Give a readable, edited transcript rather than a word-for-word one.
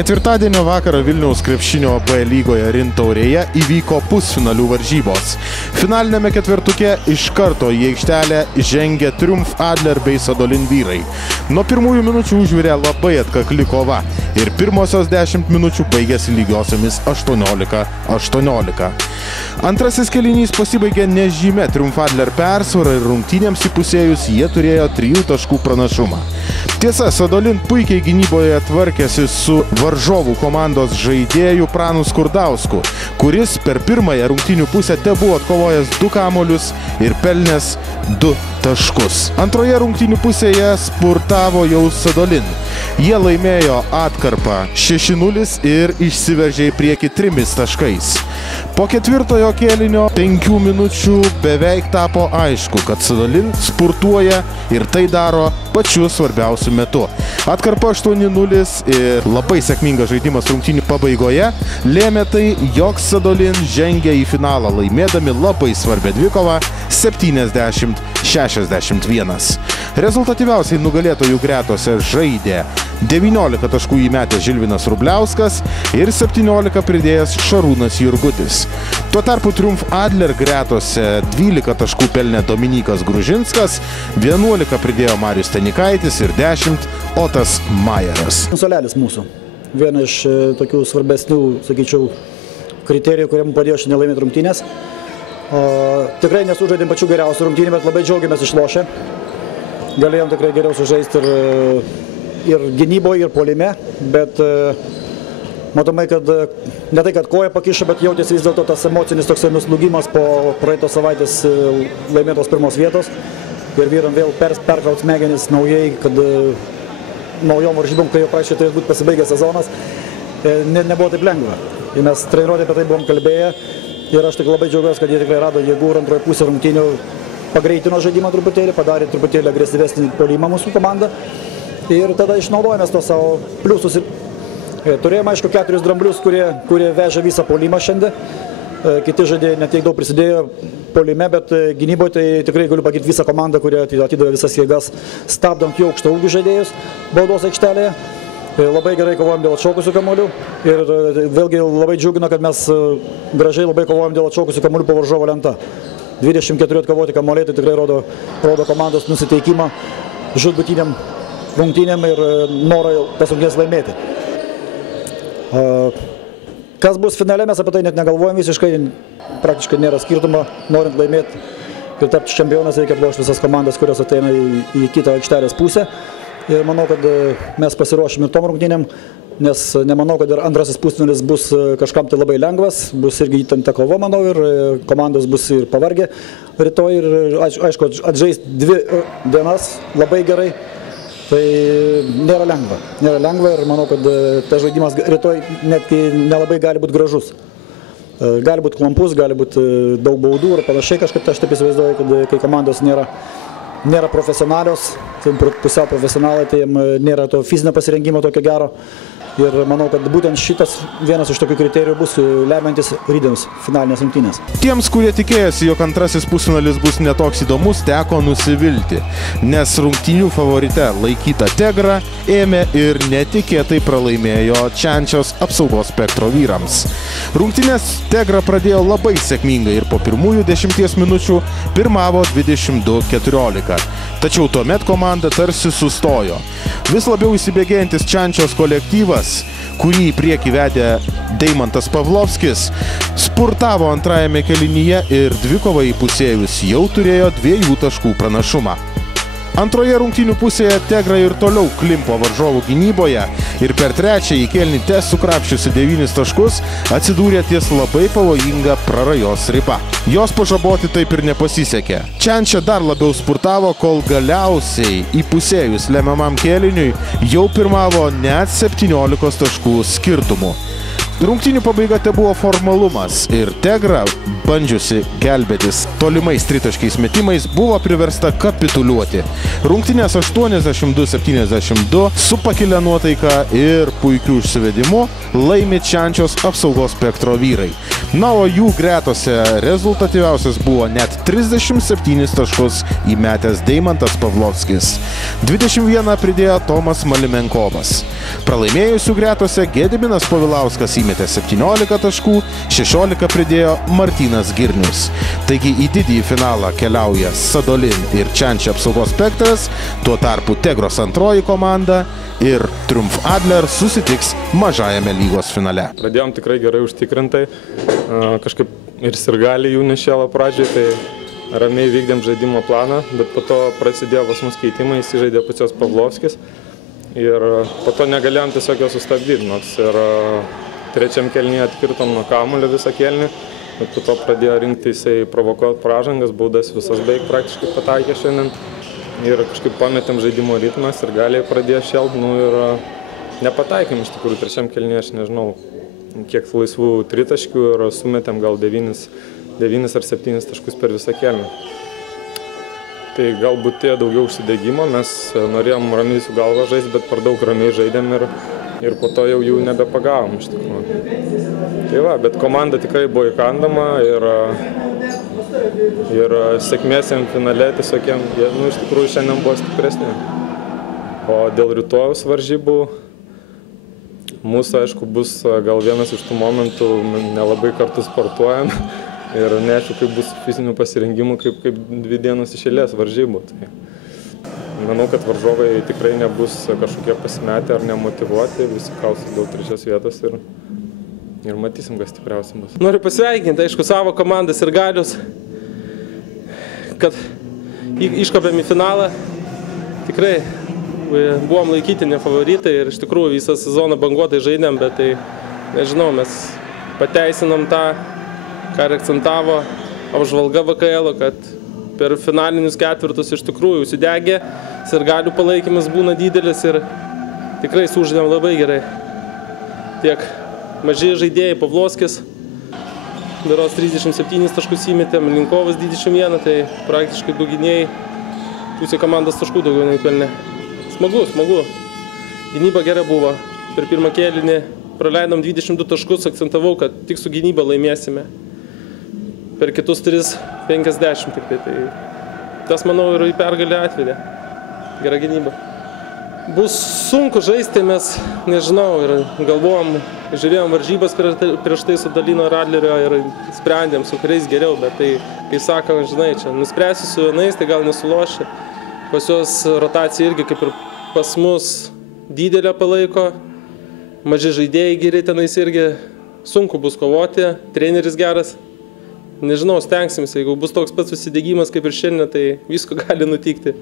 Ketvirtadienio vakarą Vilniaus krepšinio B lygoje Rintaurėje įvyko pusfinalių varžybos. Finalinėme ketvirtuke iš karto į aikštelę žengė Triumf Adler bei Sadolin vyrai. Nuo pirmųjų minučių užvirė labai atkakli kova ir pirmosios 10 minučių baigėsi lygiosiomis 18-18. Antrasis kėlinys pasibaigė nežymia Triumf Adler persvara ir rungtynėms įpusėjus jie turėjo 3 taškų pranašumą. Tiesa, Sadolin puikiai gynyboje tvarkėsi su varžovų komandos žaidėjų Pranu Skurdausku, kuris per pirmąją rungtynių pusę tebuvo atkovojęs 2 kamuolius ir pelnęs 2 taškus. Antroje rungtynių pusėje spurtavo jau Sadolin. Jie laimėjo atkarpą 6-0 ir išsiveržė į priekį 3 taškais. Po ketvirtojo kėlinio 5 minučių beveik tapo aišku, kad Sadolin spurtuoja ir tai daro pačiu svarbiausiu metu. Atkarpa 8-0 ir labai sėkmingas žaidimas rungtynių pabaigoje lėmė tai, jog Sadolin žengė į finalą laimėdami labai svarbią dvikovą 70-61. Rezultatyviausiai nugalėtojų gretose žaidė 19 taškų įmetė Žilvinas Rubliauskas ir 17 pridėjęs Šarūnas Jurgutis. Tuo tarpu Triumf Adler gretose 12 taškų pelnė Dominykas Gružinskas, 11 pridėjo Marius Tenikaitis ir 10 Otas Majeras. Solelis mūsų. Viena iš tokių svarbesnių, sakyčiau, kriterijų, kuriam padėjo šiandien laimėti rungtynės. Tikrai nesužaidėm pačių geriausių rungtynių, bet labai džiaugiamės išlošę. Galėjom tikrai geriau sužaisti ir gynyboje, ir puolime, bet matomai, kad ne tai, kad koja pakišo, bet jautėsi vis dėlto tas emocinis toksai nuslūgimas po praeitos savaitės laimėtos pirmos vietos ir vyram vėl perkraut smegenis naujai, kad naujom varžybom, kai jau prašė turės būti pasibaigęs sezonas, nebuvo taip lengva. Ir mes treniruotė apie tai buvom kalbėję ir aš tik labai džiaugiuosi, kad jie tikrai rado jėgų ir antroje pusė rungtynių pagreitino žaidimą truputėlį, padarė truputėlį agresyvesnį puolimą mūsų komandą. Ir tada išnaudojame to savo pliusus. Turėjome, aišku, 4 dramblius, kurie vežė visą puolimą šiandien. Kiti žaidėjai netiek daug prisidėjo puolime, bet gynyboje tai tikrai galiu pagirti visą komandą, kurie atidavė visas jėgas, stabdant jų aukšto ūgių žaidėjus baudos aikštelėje. Labai gerai kovojom dėl atšokusių kamuolių ir vėlgi labai džiugina, kad mes gražiai labai kovojom dėl atšokusių kamuolių po varžovo lenta. 24 atkovoti kamuoliai tai tikrai rodo komandos nusiteikimą žūtbūtiniam rungtynėm ir norą tas rungtynes laimėti. Kas bus finale, mes apie tai net negalvojam visiškai, praktiškai nėra skirtumo, norint laimėti ir tapti čempionas, reikia aplošti visas komandas, kurios ateina į kitą aikštelės pusę. Ir manau, kad mes pasiruošime tom rungtynėm, nes nemanau, kad ir antrasis pusfinalis bus kažkam tai labai lengvas, bus irgi įtempta kova, manau, ir komandos bus ir pavargę rytoj ir aišku, atžais 2 dienas labai gerai. Tai nėra lengva ir manau, kad tas žaidimas rytoj netgi nelabai gali būti gražus. Gali būti klampus, gali būti daug baudų ir panašiai kažkaip, aš taip įsivaizduoju, kad kai komandos nėra profesionalios, pusiau profesionalai, tai nėra to fizinio pasirengimo tokio gero. Ir manau, kad būtent šitas vienas iš tokių kriterijų bus lemiantis rytdienos finalinės rungtynės. Tiems, kurie tikėjosi, jog antrasis pusfinalis bus netoks įdomus, teko nusivilti, nes rungtynių favorite laikyta Tegra ėmė ir netikėtai pralaimėjo Čiančios apsaugos spektro vyrams. Rungtynės Tegra pradėjo labai sėkmingai ir po pirmųjų 10 minučių pirmavo 22-14. Tačiau tuomet komanda tarsi sustojo. Vis labiau įsibėgėjantis Čiančios kolektyvas, kurį į priekį vedė Deimantas Pavlovskis, spurtavo antrajame kėlinyje ir dvikovą įpusėjus jau turėjo 2 taškų pranašumą. Antroje rungtynių pusėje Tegra ir toliau klimpo varžovų gynyboje ir per trečiąjį kėlinį sukrapščiusi 9 taškus atsidūrė ties labai pavojinga prarajos riba. Jos pažaboti taip ir nepasisekė. Čiančia dar labiau spurtavo, kol galiausiai įpusėjus lemiamam kėliniui jau pirmavo net 17 taškų skirtumu. Rungtynių pabaiga tebuvo formalumas ir Tegra, bandžiusi gelbėtis tolimais tritaškiais metimais, buvo priversta kapituliuoti. Rungtynės 82-72 su pakilia nuotaika ir puikiu išsivedimu laimi Čiančios apsaugos spektro vyrai. Na, o jų gretose rezultatyviausias buvo net 37 taškus įmetęs Deimantas Pavlovskis. 21 pridėjo Tomas Malimenkovas. Pralaimėjusių gretose Gediminas Povilauskas įmetė 17 taškų, 16 pridėjo Martynas Girnius. Taigi į didįjį finalą keliauja Sadolin ir Čiančio apsaugos spektras, tuo tarpu Tegros antroji komanda ir Triumph Adler susitiks mažajame lygos finale. Pradėjom tikrai gerai užtikrintai, kažkaip ir sirgaliai jų nešėlo pradžiai, tai ramiai vykdėm žaidimo planą, bet po to prasidėjo pas mus keitimai, įsižaidė pačios Pavlovskis ir po to negalėjom tiesiog jo sustabdyti, nors ir trečiam kėlinyje atkirtom nuo kamuolio visą kėlinį, bet po to pradėjo rinkti jisai provokuoti pražangas, baudas visas beveik praktiškai pataikė šiandien ir kažkaip pametėm žaidimo ritmas ir galiai pradėjo šelti, ir nepataikėm iš tikrųjų trečiam kėlinyje, aš nežinau, kiek laisvų tritaškių ir sumetėm gal 9 ar 7 taškus per visą kėlinį. Tai galbūt tie daugiau užsidegimo, mes norėjom ramiai su galva žaisti, bet per daug ramiai žaidėm ir po to jau jų nebepagavom iš tikrųjų. Tai va, bet komanda tikrai buvo įkandama ir sėkmėsiam finale tiesiog iš tikrųjų šiandien buvo stipresni. O dėl rytojaus varžybų, mūsų, aišku, bus gal vienas iš tų momentų, nelabai kartu sportuojam ir neaišku, kaip bus fizinių pasirengimų, kaip 2 dienos iš eilės varžybų. Tai manau, kad varžovai tikrai nebus kažkokie pasimetę ar nemotyvuoti, visi kausis dėl 3 vietos ir matysim, kas stipriausia bus. Noriu pasveikinti, aišku, savo komandas ir galius, kad iškopėm į finalą. Tikrai buvom laikytini favoritai ir iš tikrųjų visą sezoną banguotai žaidėm, bet tai, nežinau, mes pateisinom tą, ką akcentavo apžvalga VKL, kad per finalinius ketvirtus iš tikrųjų užsidegė, sirgalių palaikymas būna didelis ir tikrai sužaidėm labai gerai. Tiek maži žaidėjai, Pavlovskis, berods 37 taškus įmetė, Malinkovas 21, tai praktiškai du gynėjai, pusė komandos taškų daugiau nepelnė. Smagu. Gynyba gera buvo. Per pirmą kėlinį praleidom 22 taškus, akcentavau, kad tik su gynyba laimėsime. Per kitus 3-50 tik tai. Tas, manau, ir į pergalę atvedė. Gera gynyba. Bus sunku žaisti, mes, nežinau, ir galvojom, žiūrėjom varžybas prieš tai su Dalino ir Adlerio ir sprendėm, su kuriais geriau, bet tai, kai sakom, žinai, čia nuspręsiu su vienais, tai gal nesuloši. Pas juos rotacija irgi kaip ir pas mus didelę palaiko, maži žaidėjai geri tenais irgi, sunku bus kovoti, treneris geras. Nežinau, stengsimės, jeigu bus toks pats susidegimas kaip ir šiandien, tai visko gali nutikti.